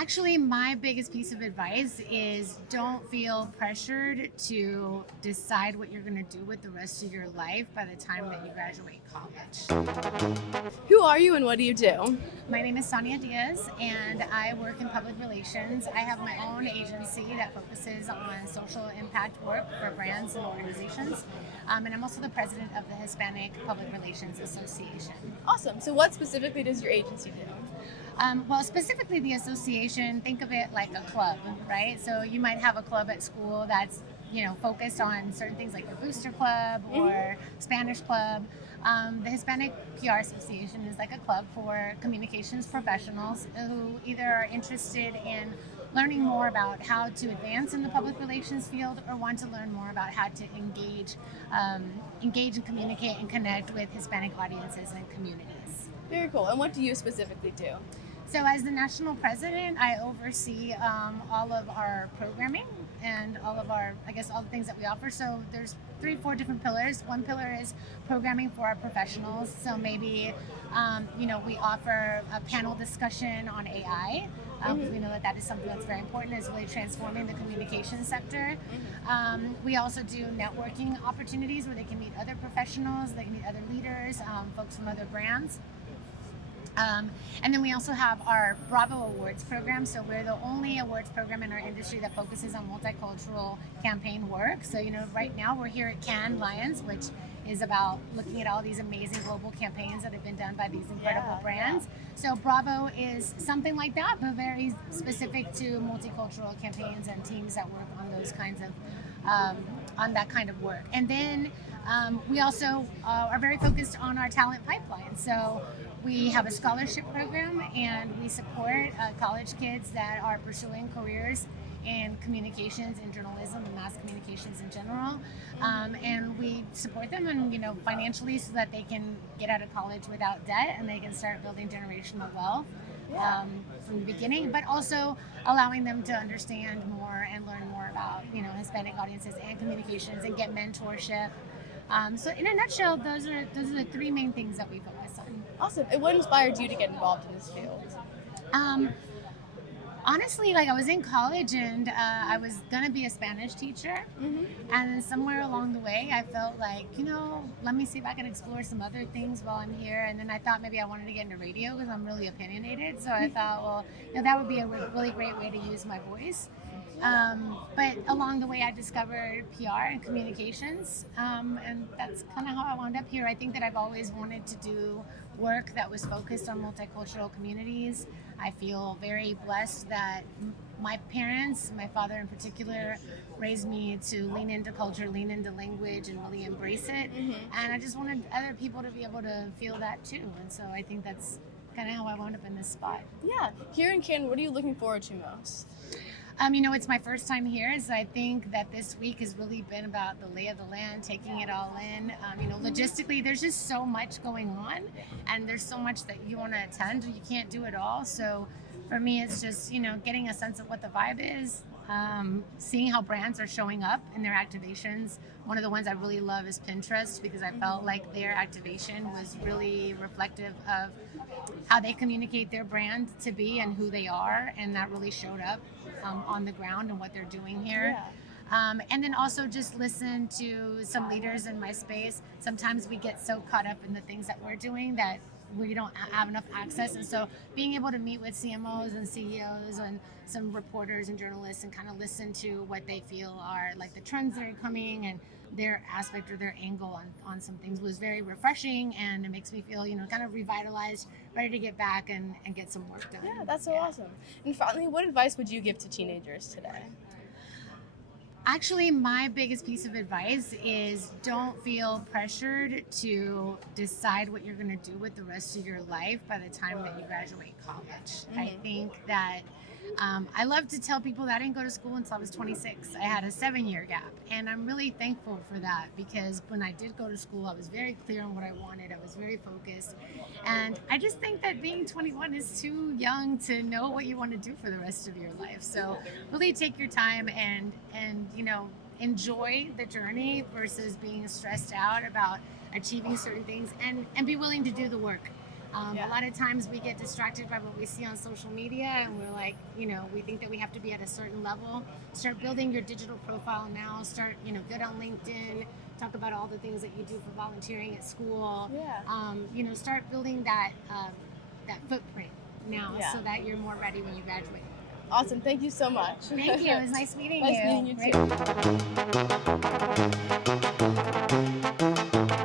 Actually, my biggest piece of advice is don't feel pressured to decide what you're going to do with the rest of your life by the time that you graduate college. Who are you and what do you do? My name is Sonia Diaz, and I work in public relations. I have my own agency that focuses on social impact work for brands and organizations. And I'm also the president of the Hispanic Public Relations Association. Awesome. So what specifically does your agency do? Well, specifically the association, think of it like a club, right? So you might have a club at school that's, focused on certain things like your booster club or Spanish club. The Hispanic PR Association is like a club for communications professionals who either are interested in learning more about how to advance in the public relations field or want to learn more about how to engage and communicate and connect with Hispanic audiences and communities. Very cool. And what do you specifically do? So as the national president, I oversee all of our programming and all the things that we offer. So there's 3-4 different pillars. One pillar is programming for our professionals. So maybe, we offer a panel discussion on AI. Because we know that is something that's very important. It's really transforming the communication sector. We also do networking opportunities where they can meet other professionals, they can meet other leaders, folks from other brands. And then we also have our Bravo Awards program. So we're the only awards program in our industry that focuses on multicultural campaign work. So, right now we're here at Cannes Lions, which is about looking at all these amazing global campaigns that have been done by these incredible brands. So Bravo is something like that, but very specific to multicultural campaigns and teams that work on those kinds of, on that kind of work. And then we also are very focused on our talent pipeline. So we have a scholarship program and we support college kids that are pursuing careers in communications and journalism and mass communications in general. And we support them and, financially so that they can get out of college without debt and they can start building generational wealth from the beginning, but also allowing them to understand more and learn more about, Hispanic audiences and communications and get mentorship. So in a nutshell, those are the 3 main things that we focus on. Awesome. And what inspired you to get involved in this field? Honestly, I was in college and I was going to be a Spanish teacher. And then somewhere along the way, I felt like, let me see if I can explore some other things while I'm here. And then I thought maybe I wanted to get into radio because I'm really opinionated. So I thought, well, that would be a really great way to use my voice. But along the way, I discovered PR and communications, and that's kind of how I wound up here. I think that I've always wanted to do work that was focused on multicultural communities. I feel very blessed that my parents, my father in particular, raised me to lean into culture, lean into language, and really embrace it. And I just wanted other people to be able to feel that too. And so I think that's kind of how I wound up in this spot. Yeah. Here in Cannes, what are you looking forward to most? It's my first time here, so I think that this week has really been about the lay of the land, taking it all in. Logistically, there's just so much going on, and there's so much that you want to attend. You can't do it all. So for me, it's just, getting a sense of what the vibe is, seeing how brands are showing up in their activations. One of the ones I really love is Pinterest because I felt like their activation was really reflective of how they communicate their brand to be and who they are, and that really showed up on the ground and what they're doing here. And then also just listen to some leaders in my space. Sometimes we get so caught up in the things that we're doing that we don't have enough access. And so being able to meet with CMOs and CEOs and some reporters and journalists and kind of listen to what they feel are like the trends that are coming and their aspect or their angle on some things was very refreshing, and it makes me feel, kind of revitalized, ready to get back and get some work done. Yeah, that's so awesome. And finally, what advice would you give to teenagers today? Actually, my biggest piece of advice is don't feel pressured to decide what you're going to do with the rest of your life by the time that you graduate college. I think that I love to tell people that I didn't go to school until I was 26. I had a 7-year gap, and I'm really thankful for that because when I did go to school, I was very clear on what I wanted. I was very focused, and I just think that being 21 is too young to know what you want to do for the rest of your life. So really take your time and enjoy the journey versus being stressed out about achieving certain things, and be willing to do the work. A lot of times we get distracted by what we see on social media, and we're like, we think that we have to be at a certain level. Start building your digital profile now. Start, good on LinkedIn. Talk about all the things that you do for volunteering at school. Yeah. Start building that footprint now, so that you're more ready when you graduate. Awesome. Thank you so much. Thank you. It was nice meeting you. Nice meeting you too.